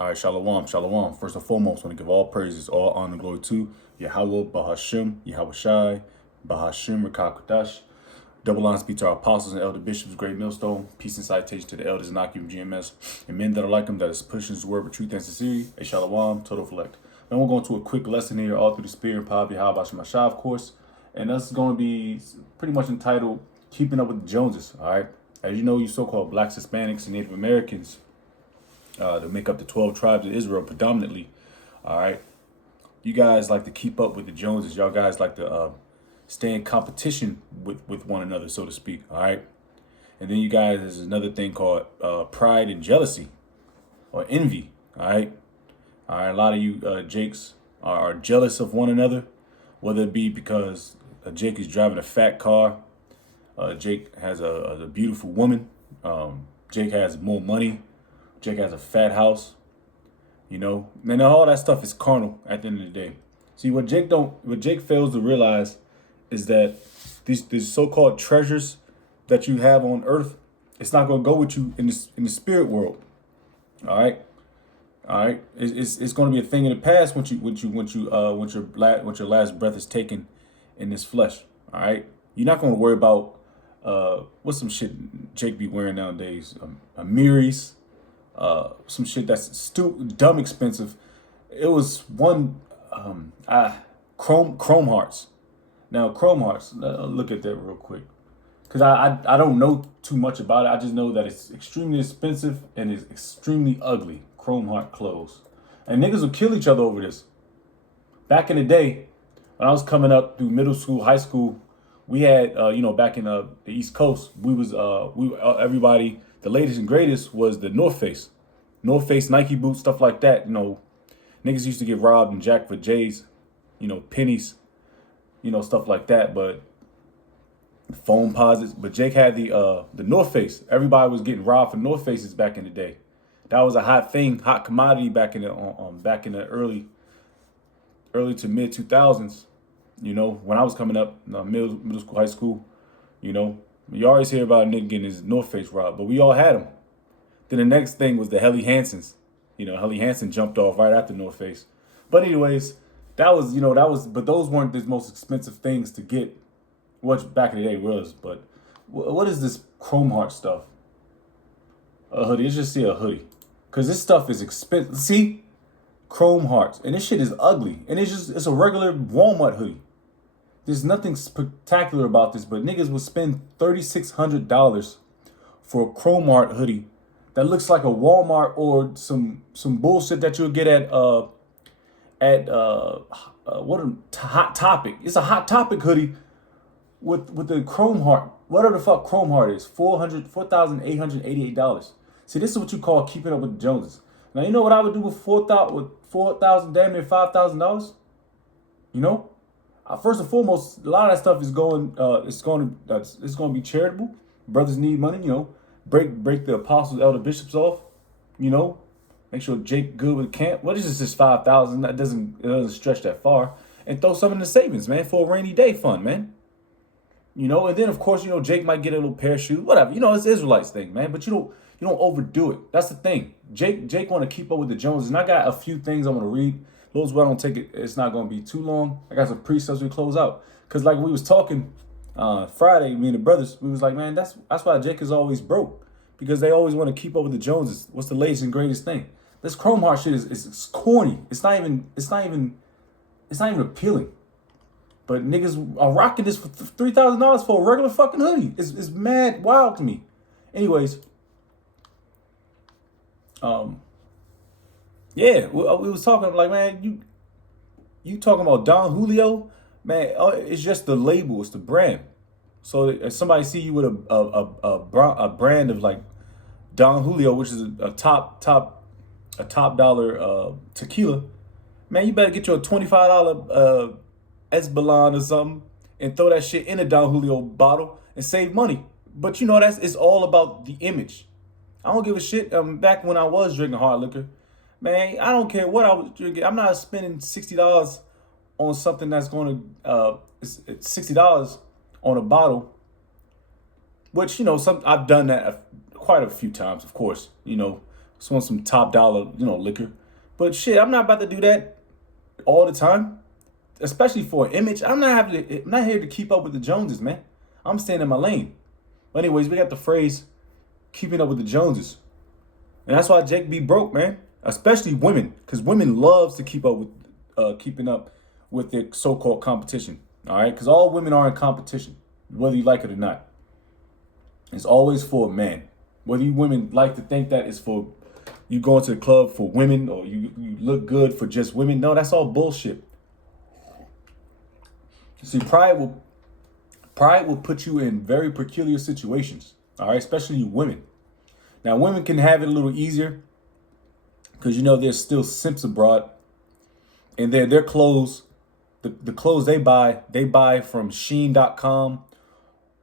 All right, shalom, shalom. First and foremost, I want to give all praises, all honor, and glory to Yahweh, Bahashim, Yahweh Shai, Bahashim, Rakakwadash. Double honors be to our apostles and elder bishops, great millstone. Peace and citation to the elders and Akim GMS, and men that are like them, that is pushing his word with truth and sincerity. A shalom, total select. Now we're going to a quick lesson here, all through the spirit and power of Yahweh Shemashah, of course. And this is going to be pretty much entitled Keeping Up with the Joneses. All right. As you know, you so-called blacks, Hispanics, and Native Americans that make up the 12 tribes of Israel predominantly. All right. You guys like to keep up with the Joneses. Y'all guys like to stay in competition with one another, so to speak. All right. And then you guys, there's another thing called pride and jealousy or envy. All right. All right. A lot of you Jakes are jealous of one another, whether it be because Jake is driving a fat car. Jake has a beautiful woman. Jake has more money. Jake has a fat house, you know, and all that stuff is carnal at the end of the day. See, what Jake fails to realize is that these so-called treasures that you have on earth, it's not going to go with you in the spirit world. All right, it's going to be a thing in the past once your last breath is taken in this flesh. All right, you're not going to worry about what's some shit Jake be wearing nowadays, a Miris. Some shit that's dumb expensive. It was one Chrome Hearts. Now Chrome Hearts, look at that real quick, because I don't know too much about it. I just know that it's extremely expensive and it's extremely ugly. Chrome Heart clothes, and niggas will kill each other over this. Back in the day, when I was coming up through middle school, high school, we had back in the East Coast, everybody. The latest and greatest was the North Face Nike boots, stuff like that. You know, niggas used to get robbed and jacked for J's, pennies, stuff like that. But phone posits. But Jake had the North Face. Everybody was getting robbed for North Faces back in the day. That was a hot thing, hot commodity back in the early to mid 2000s. When I was coming up, middle school, high school, you always hear about a nigga getting his North Face robbed, but we all had them. Then the next thing was the Helly Hansons. Helly Hansen jumped off right after North Face. But anyways, but those weren't the most expensive things to get, which back in the day was. But what is this Chrome Heart stuff? A hoodie. Let's just see a hoodie. Because this stuff is expensive. See? Chrome Hearts. And this shit is ugly. And it's a regular Walmart hoodie. There's nothing spectacular about this, but niggas will spend $3,600 for a Chrome Heart hoodie that looks like a Walmart or some bullshit that you'll get at Hot Topic. It's a Hot Topic hoodie with the Chrome Heart. Whatever the fuck Chrome Heart is, $4,888. See, this is what you call keeping up with the Joneses. Now you know what I would do with $4,000, damn near $5,000. First and foremost, a lot of that stuff is it's going to be charitable. Brothers need money, break the apostles, elder bishops off, make sure Jake good with camp. What is this? Just 5,000? It doesn't stretch that far. And throw some in the savings, man, for a rainy day fund, man. And then of course, Jake might get a little pair of shoes, whatever. It's Israelites thing, man. But you don't overdo it. That's the thing. Jake want to keep up with the Joneses, and I got a few things I want to read. Those who I don't take it, it's not going to be too long. I got some precepts we close out. Because like we was talking Friday, me and the brothers, we was like, man, that's why Jake is always broke. Because they always want to keep up with the Joneses. What's the latest and greatest thing? This Chrome Heart shit is corny. It's not even appealing. But niggas are rocking this for $3,000 for a regular fucking hoodie. It's mad wild to me. Anyways, yeah, we was talking like, man, you talking about Don Julio, man? It's just the label, it's the brand. So if somebody see you with a brand of like Don Julio, which is a top dollar tequila, man, you better get you a $25 Esbalon or something and throw that shit in a Don Julio bottle and save money. But it's all about the image. I don't give a shit. Back when I was drinking hard liquor, man, I don't care what I was drinking. I'm not spending $60 on something that's going to $60 on a bottle. Which I've done that quite a few times, of course. Just want some top dollar, liquor. But shit, I'm not about to do that all the time, especially for an image. I'm not here to keep up with the Joneses, man. I'm staying in my lane. But anyways, we got the phrase keeping up with the Joneses. And that's why Jake be broke, man. Especially women. Because women loves to keep up with keeping up with their so-called competition. All right? Because all women are in competition, whether you like it or not. It's always for a man. Whether you women like to think that it's for you going to the club for women or you look good for just women. No, that's all bullshit. See, pride will put you in very peculiar situations. All right, especially you women. Now, women can have it a little easier because there's still simps abroad, and their clothes, the clothes they buy from Shein.com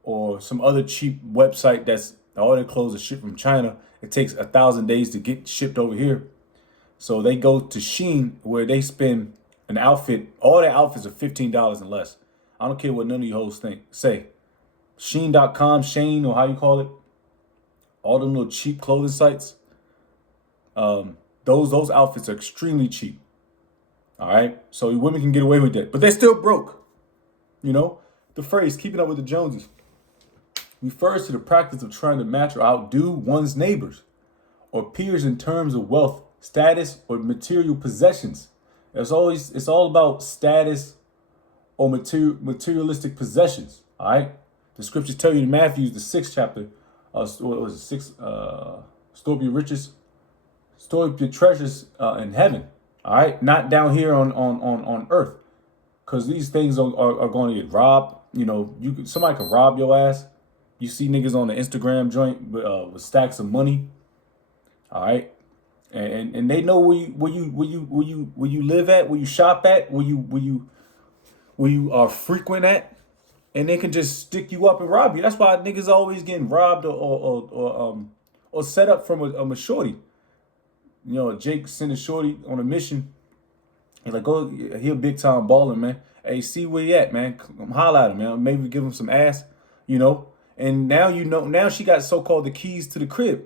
or some other cheap website that's all their clothes are shipped from China. It takes 1,000 days to get shipped over here. So they go to Shein where they spend an outfit. All their outfits are $15 and less. I don't care what none of you hoes say. Shein.com, Shane, or how you call it. All them little cheap clothing sites. Those outfits are extremely cheap. All right. So women can get away with that. But they're still broke. The phrase keeping up with the Joneses refers to the practice of trying to match or outdo one's neighbors or peers in terms of wealth, status, or material possessions. It's all about status or materialistic possessions. All right. The scriptures tell you in Matthew, the 6th chapter, what was it, 6? Store up your riches, store up your treasures in heaven. All right, not down here on earth, because these things are going to get robbed. Somebody could rob your ass. You see niggas on the Instagram joint with stacks of money. All right, and they know where you live at, where you shop at, where you are frequent at. And they can just stick you up and rob you. That's why niggas always getting robbed or set up from a shorty. Jake sent a shorty on a mission. He's like, oh, he a big time baller, man. Hey, see where you at, man. Come holla at him, man. Maybe give him some ass, And now she got so-called the keys to the crib.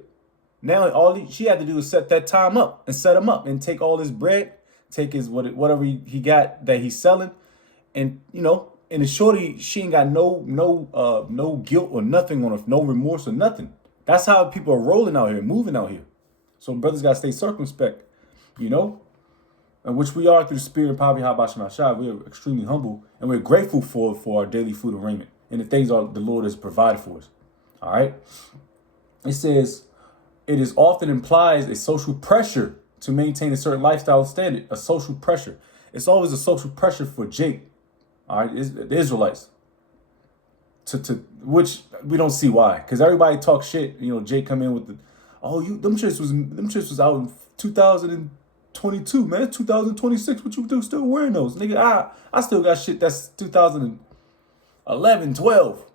Now she had to do is set that time up and set him up and take all his bread, take his whatever he got that he's selling, and And the shorty, she ain't got no guilt or nothing on her, no remorse or nothing. That's how people are rolling out here, moving out here. So brothers gotta stay circumspect, and which we are through the spirit of Pavi Habashimashah. We are extremely humble and we're grateful for our daily food and raiment and the things the Lord has provided for us. All right. It says it is often implies a social pressure to maintain a certain lifestyle standard, a social pressure. It's always a social pressure for Jake. All right, the Israelites, to which we don't see why, because everybody talk shit. Jake come in with them shits was out in 2022, man. It's 2026. What you do still wearing those, nigga? I still got shit that's 2011, 12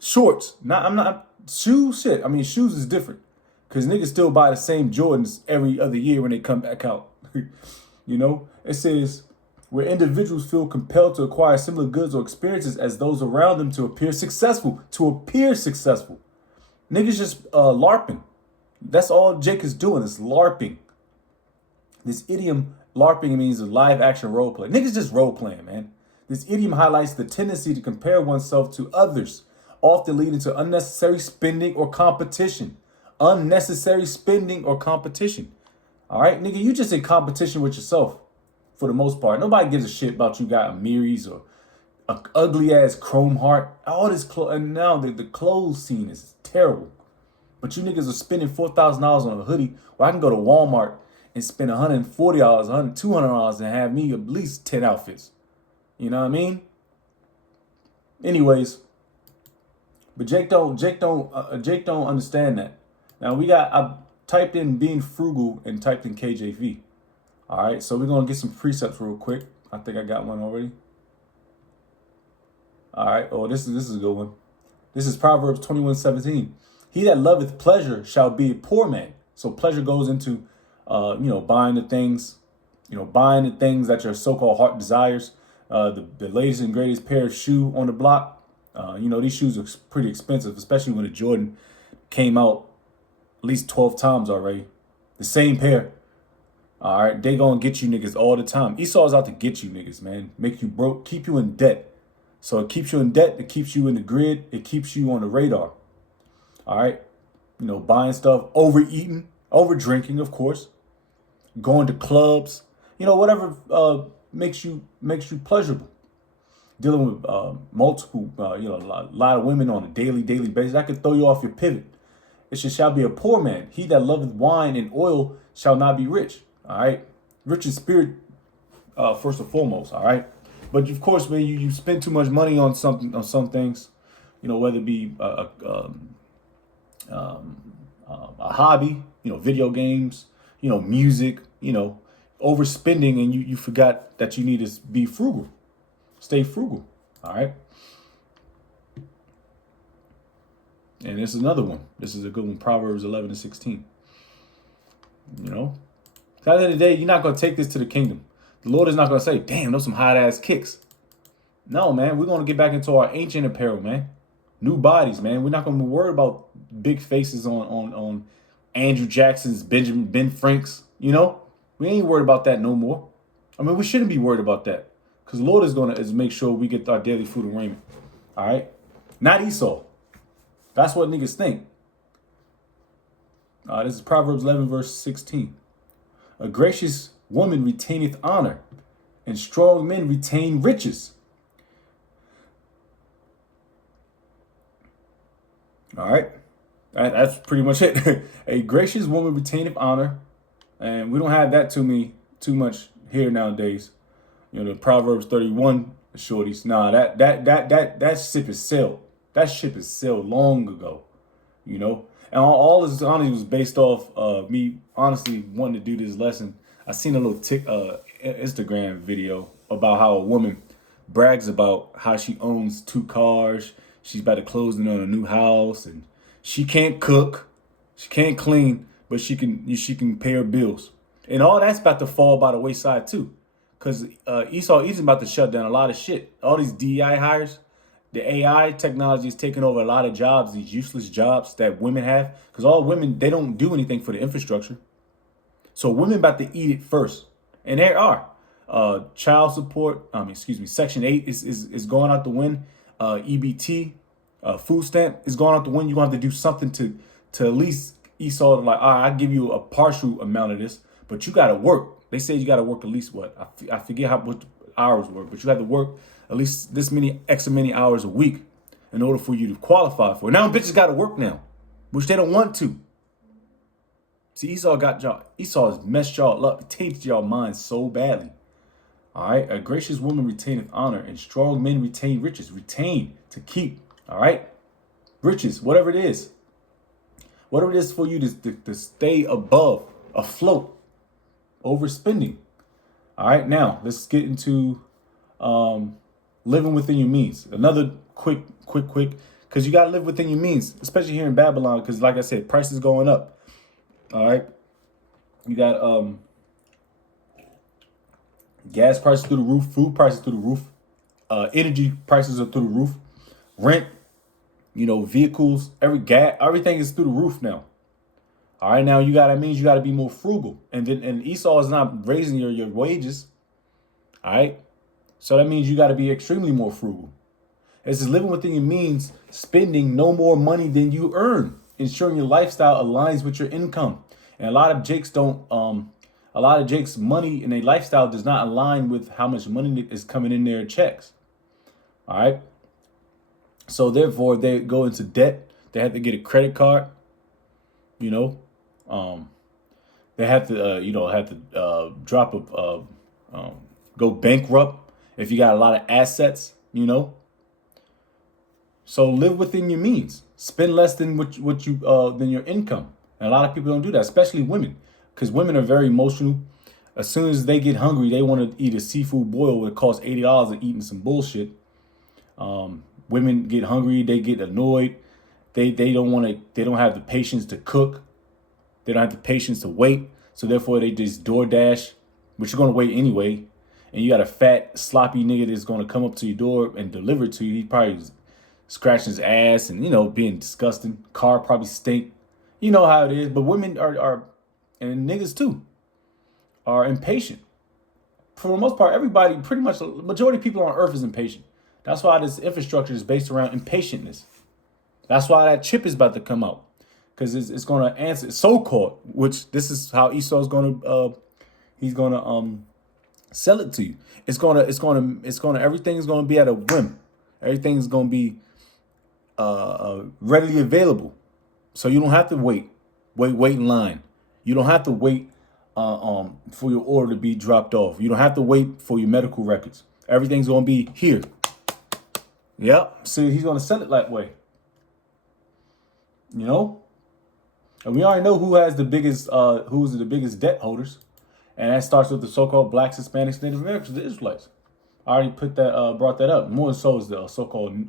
shorts. I'm not shoes. Shit. I mean, shoes is different, because niggas still buy the same Jordans every other year when they come back out. It says, where individuals feel compelled to acquire similar goods or experiences as those around them to appear successful. Niggas just LARPing. That's all Jake is doing, is LARPing. This idiom, LARPing, means a live action role play. Niggas just role playing, man. This idiom highlights the tendency to compare oneself to others, often leading to unnecessary spending or competition. All right, nigga, you just in competition with yourself. For the most part, nobody gives a shit about you got a Miris or a ugly ass chrome heart. All this and now the clothes scene is terrible. But you niggas are spending $4,000 on a hoodie, or I can go to Walmart and spend $140, $200 and have me at least 10 outfits. You know what I mean? Anyways, but Jake don't understand that. Now I typed in being frugal and typed in KJV. All right, so we're going to get some precepts real quick. I think I got one already. All right, this is a good one. This is Proverbs 21:17. He that loveth pleasure shall be a poor man. So pleasure goes into, buying the things, that your so-called heart desires. The latest and greatest pair of shoe on the block. These shoes are pretty expensive, especially when the Jordan came out at least 12 times already. The same pair. All right, they gonna get you niggas all the time. Esau's out to get you niggas, man. Make you broke, keep you in debt. So it keeps you in debt. It keeps you in the grid. It keeps you on the radar. All right, buying stuff, overeating, over drinking, of course, going to clubs, whatever makes you pleasurable. Dealing with multiple, a lot of women on a daily basis. That could throw you off your pivot. It shall be a poor man. He that loveth wine and oil shall not be rich. All right, rich in spirit, first and foremost. All right, but of course, when you spend too much money on some things, whether it be a hobby, video games, music, overspending, and you forgot that you need to be frugal. Stay frugal. All right. And this is another one. This is a good one. Proverbs 11:16. At the end of the day, you're not going to take this to the kingdom. The Lord is not going to say, damn, those some hot ass kicks. No, man. We're going to get back into our ancient apparel, man. New bodies, man. We're not going to be worried about big faces on Andrew Jackson's, Ben Franks. We ain't worried about that no more. I mean, we shouldn't be worried about that. Because the Lord is going to make sure we get our daily food and raiment. All right? Not Esau. That's what niggas think. This is Proverbs 11, verse 16. A gracious woman retaineth honor, and strong men retain riches. All right? That's pretty much it. A gracious woman retaineth honor, and we don't have that too much here nowadays. The Proverbs 31 shorties. Nah, that ship is sailed. That ship is sailed long ago. And all this honestly was based off me honestly wanting to do this lesson. I seen a little Instagram video about how a woman brags about how she owns 2 cars. She's about to close in on a new house, and she can't cook, she can't clean, but she can pay her bills. And all that's about to fall by the wayside too. Because Esau is about to shut down a lot of shit. All these DEI hires, the AI technology is taking over a lot of jobs, these useless jobs that women have. Because all women, they don't do anything for the infrastructure. So women about to eat it first. And there are. Child support, Section 8 is going out the wind. EBT, food stamp is going out the wind. You're going to have to do something to at least Esau, like, all right, I'll give you a partial amount of this, but you got to work. They say you got to work at least what? I forget what hours work, but you have to work at least this many hours a week in order for you to qualify for it. Now bitches got to work now, which they don't want to. See, Esau has messed y'all up, tainted y'all minds so badly. All right, a gracious woman retaineth honor, and strong men retain riches. Retain, to keep. All right, riches, whatever it is for you to stay afloat. Overspending. All right, now let's get into living within your means. Another quick, because you got to live within your means, especially here in Babylon, because like I said, prices going up. All right, you got gas prices through the roof, food prices through the roof, energy prices are through the roof, rent, vehicles, everything is through the roof now. All right, now that means you got to be more frugal. And Esau is not raising your wages. All right. So that means you got to be extremely more frugal. This is living within your means, spending no more money than you earn, ensuring your lifestyle aligns with your income. And a lot of Jake's money and their lifestyle does not align with how much money is coming in their checks. All right. So therefore they go into debt. They have to get a credit card. They have to go bankrupt if you got a lot of assets, So live within your means. Spend less than than your income. And a lot of people don't do that, especially women, because women are very emotional. As soon as they get hungry, they want to eat a seafood boil that costs $80 and eating some bullshit. Women get hungry, they get annoyed. They don't have the patience to cook. They don't have the patience to wait. So therefore they just DoorDash, which you're going to wait anyway. And you got a fat, sloppy nigga that's going to come up to your door and deliver it to you. He probably scratching his ass and, being disgusting. Car probably stink. You know how it is. But women are and niggas too, are impatient. For the most part, everybody, pretty much, the majority of people on earth is impatient. That's why this infrastructure is based around impatientness. That's why that chip is about to come out. Because it's going to answer, so-called, which this is how Esau's going to, he's going to sell it to you. Everything is going to be at a whim. Everything's going to be readily available. So you don't have to wait in line. You don't have to wait for your order to be dropped off. You don't have to wait for your medical records. Everything's going to be here. Yep. See, he's going to sell it that way. You know? And we already know who's the biggest debt holders. And that starts with the so-called blacks, Hispanics, Native Americans, the Israelites. I already brought that up. More so is the so-called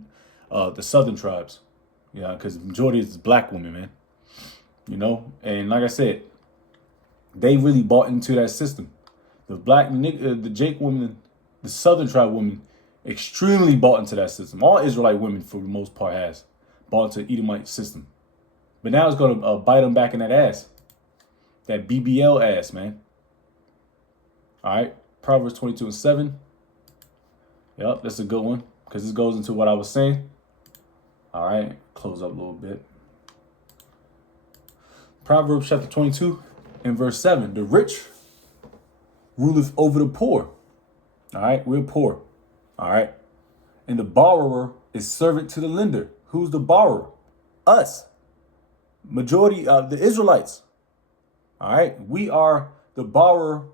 the southern tribes. Yeah, because the majority is black women, man. You know? And like I said, they really bought into that system. The the Jake women, the southern tribe women, extremely bought into that system. All Israelite women, for the most part, has bought into Edomite system. But now it's going to bite them back in that ass. That BBL ass, man. All right. Proverbs 22:7. Yep, that's a good one. Because this goes into what I was saying. All right. Close up a little bit. Proverbs chapter 22 and verse 7. The rich ruleth over the poor. All right. We're poor. All right. And the borrower is servant to the lender. Who's the borrower? Us. Majority of the Israelites. All right. We are the borrower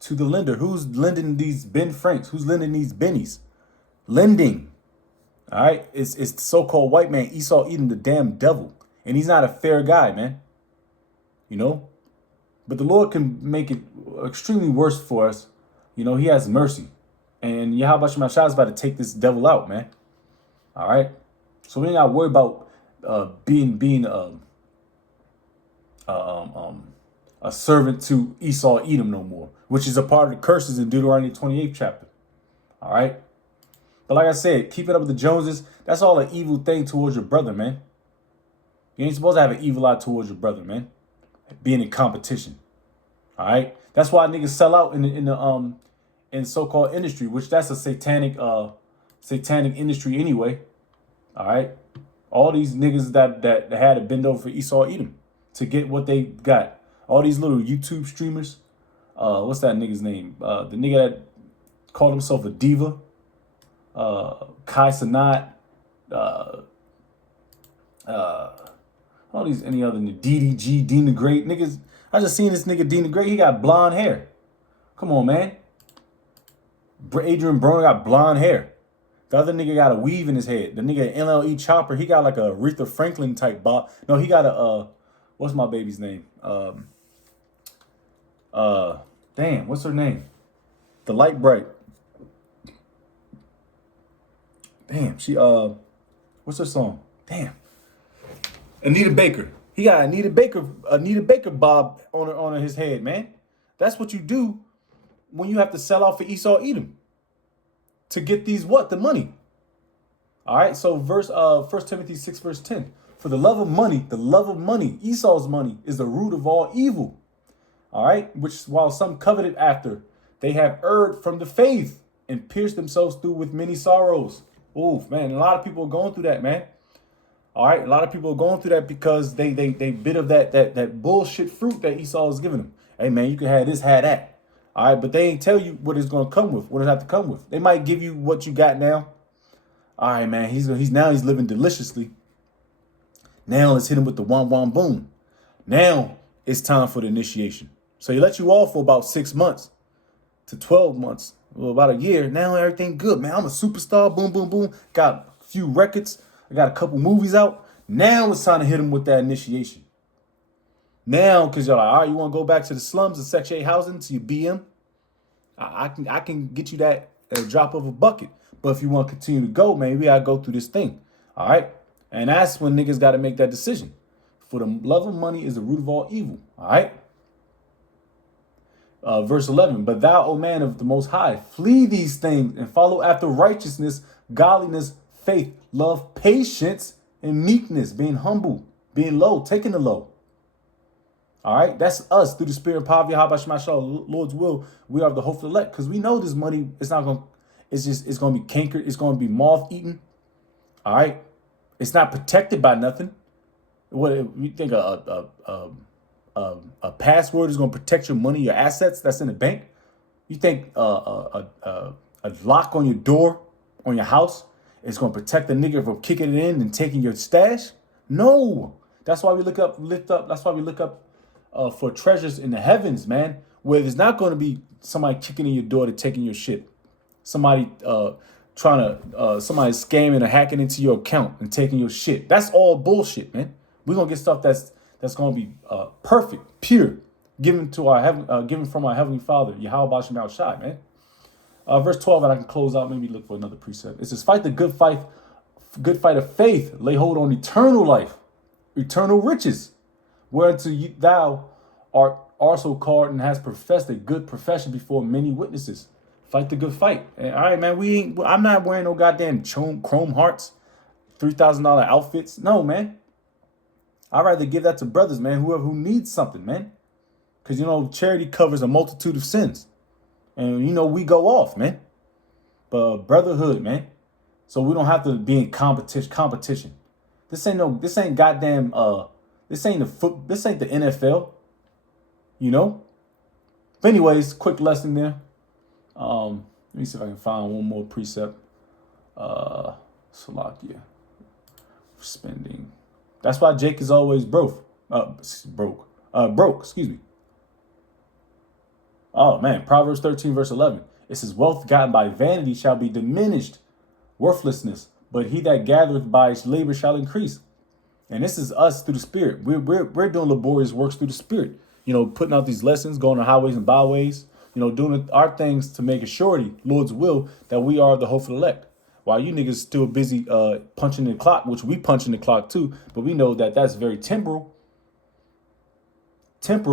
to the lender. Who's lending these Ben Franks? Who's lending these bennies? Lending. All right. It's the so-called white man, Esau, Edom, the damn devil. And he's not a fair guy, man. You know? But the Lord can make it extremely worse for us. You know, he has mercy. And Yahweh Shemashah is about to take this devil out, man. All right? So we ain't got to worry about being a servant to Esau, Edom no more, which is a part of the curses in Deuteronomy 28th chapter. All right? But like I said, keeping up with the Joneses, that's all an evil thing towards your brother, man. You ain't supposed to have an evil eye towards your brother, man. Being in competition. All right? That's why niggas sell out in the so-called industry, which that's a satanic industry anyway. All right? All these niggas that had to bend over for Esau, Edom to get what they got. All these little YouTube streamers. What's that nigga's name? The nigga that called himself a diva. Kai Sanat. All these any other DDG, Dina Great niggas. I just seen this nigga Dina Great. He got blonde hair. Come on, man. Adrian Broner got blonde hair. The other nigga got a weave in his head. The nigga LLE Chopper, he got like a Aretha Franklin type bob. No, he got a what's my baby's name? Damn, what's her name? The Light Bright. Damn, she what's her song? Damn. Anita Baker. He got Anita Baker bob on his head, man. That's what you do when you have to sell out for Esau Edom. To get these what? The money. All right, so 1 Timothy 6, verse 10. For the love of money, Esau's money is the root of all evil. All right, which while some coveted after, they have erred from the faith and pierced themselves through with many sorrows. Oof, man, a lot of people are going through that, man. All right, a lot of people are going through that because they bit of that bullshit fruit that Esau is giving them. Hey, man, you can have this, have that. All right, but they ain't tell you what it's going to come with, what it have to come with. They might give you what you got now. All right, man, he's living deliciously. Now let's hit him with the wham wham boom. Now it's time for the initiation. So he let you off for about 6 months to 12 months, well, about a year. Now everything good, man. I'm a superstar. Boom, boom, boom. Got a few records. I got a couple movies out. Now it's time to hit him with that initiation. Now, because you're like, all right, you want to go back to the slums and Section 8 housing to your BM? I can get you that at a drop of a bucket. But if you want to continue to go, man, we got to go through this thing. All right? And that's when niggas got to make that decision. For the love of money is the root of all evil. All right? Verse 11, but thou, O man of the Most High, flee these things and follow after righteousness, godliness, faith, love, patience, and meekness, being humble, being low, taking the low. All right, that's us through the spirit of poverty. How about Shemashah, Lord's will? We are the hopeful elect because we know this money. It's not going. It's going to be cankered. It's going to be moth eaten. All right, it's not protected by nothing. What you think a password is going to protect your money, your assets that's in the bank? You think a lock on your door on your house is going to protect the nigga from kicking it in and taking your stash? No. That's why we lift up. That's why we look up for treasures in the heavens, man, where there's not going to be somebody kicking in your door to taking your shit. Somebody somebody scamming or hacking into your account and taking your shit. That's all bullshit, man. We're gonna get stuff that's gonna be perfect, pure, given from our heavenly Father, Yahweh Bashem Al Shai, man. Verse 12, and I can close out. Maybe look for another precept. It says, "Fight the good fight of faith. Lay hold on eternal life, eternal riches, whereunto thou art also called and has professed a good profession before many witnesses." Fight the good fight. And, all right, man. I'm not wearing no goddamn chrome hearts, $3,000 outfits. No, man. I'd rather give that to brothers, man, who needs something, man. Because, charity covers a multitude of sins. And, we go off, man. But brotherhood, man. So we don't have to be in competition. This ain't goddamn, this ain't the NFL, But anyways, quick lesson there. Let me see if I can find one more precept. Salakia. Spending. That's why Jake is always broke. Excuse me. Oh man, Proverbs 13 verse 11. It says, "Wealth gotten by vanity shall be diminished, worthlessness. But he that gathereth by his labor shall increase." And this is us through the Spirit. We're doing laborious works through the Spirit. Putting out these lessons, going to highways and byways. Doing our things to make a surety, Lord's will, that we are the hopeful elect. While you niggas still busy punching the clock, which we punch in the clock too, but we know that that's very temporal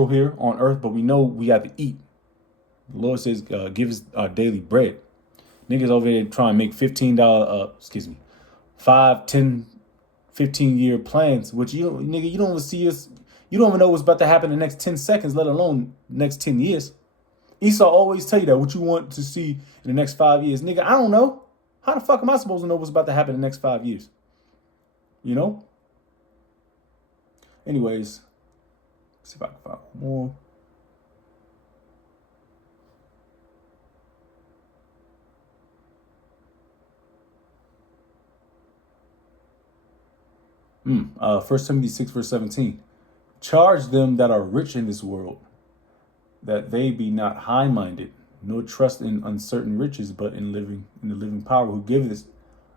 here on earth, but we know we have to eat. The Lord says, give us our daily bread. Niggas over here trying to make $5, 10, 15-year plans, which you don't even see us. You don't even know what's about to happen in the next 10 seconds, let alone next 10 years. Esau always tell you that, what you want to see in the next 5 years. Nigga, I don't know. How the fuck am I supposed to know what's about to happen in the next 5 years? Anyways, let's see if I can find more. First Timothy 6 verse 17. "Charge them that are rich in this world, that they be not high-minded, nor trust in uncertain riches, but in the living power, who giveth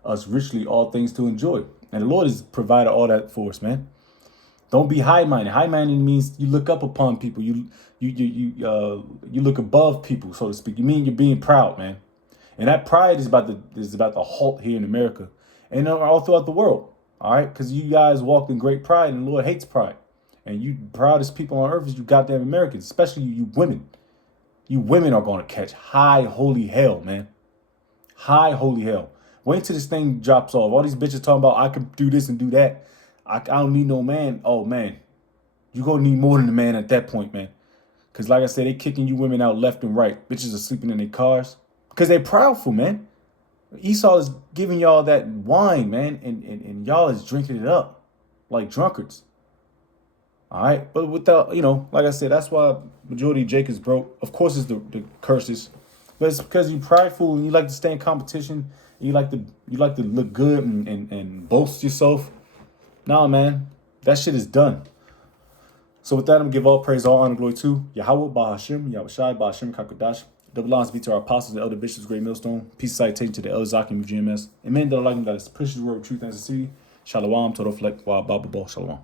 us richly all things to enjoy." And the Lord has provided all that for us, man. Don't be high-minded. High-minded means you look up upon people. You look above people, so to speak. You mean you're being proud, man. And that pride is about to halt here in America and all throughout the world. All right, because you guys walked in great pride, and the Lord hates pride. And you proudest people on earth is you goddamn Americans, especially you women. You women are going to catch high holy hell, man. High holy hell. Wait till this thing drops off. All these bitches talking about I can do this and do that. I don't need no man. Oh, man. You're going to need more than a man at that point, man. Because like I said, they kicking you women out left and right. Bitches are sleeping in their cars. Because they're proudful, man. Esau is giving y'all that wine, man. And y'all is drinking it up like drunkards. All right, but without, like I said, that's why majority of Jake is broke. Of course, it's the curses, but it's because you're prideful and you like to stay in competition. And you like to look good and boast yourself. Nah, man, that shit is done. So with that, I'm gonna give all praise, all honor, glory to Yahweh, Bahashim, Yahweh Shai, Bahashim, Kakadash. Double honors be to our apostles and elder bishops, great millstone. Peace citation to the elder Zakim of GMS. And men that are like him, that is pushes the word of truth and sincerity. Shalom, Todoflek, Wa Baba Shalom.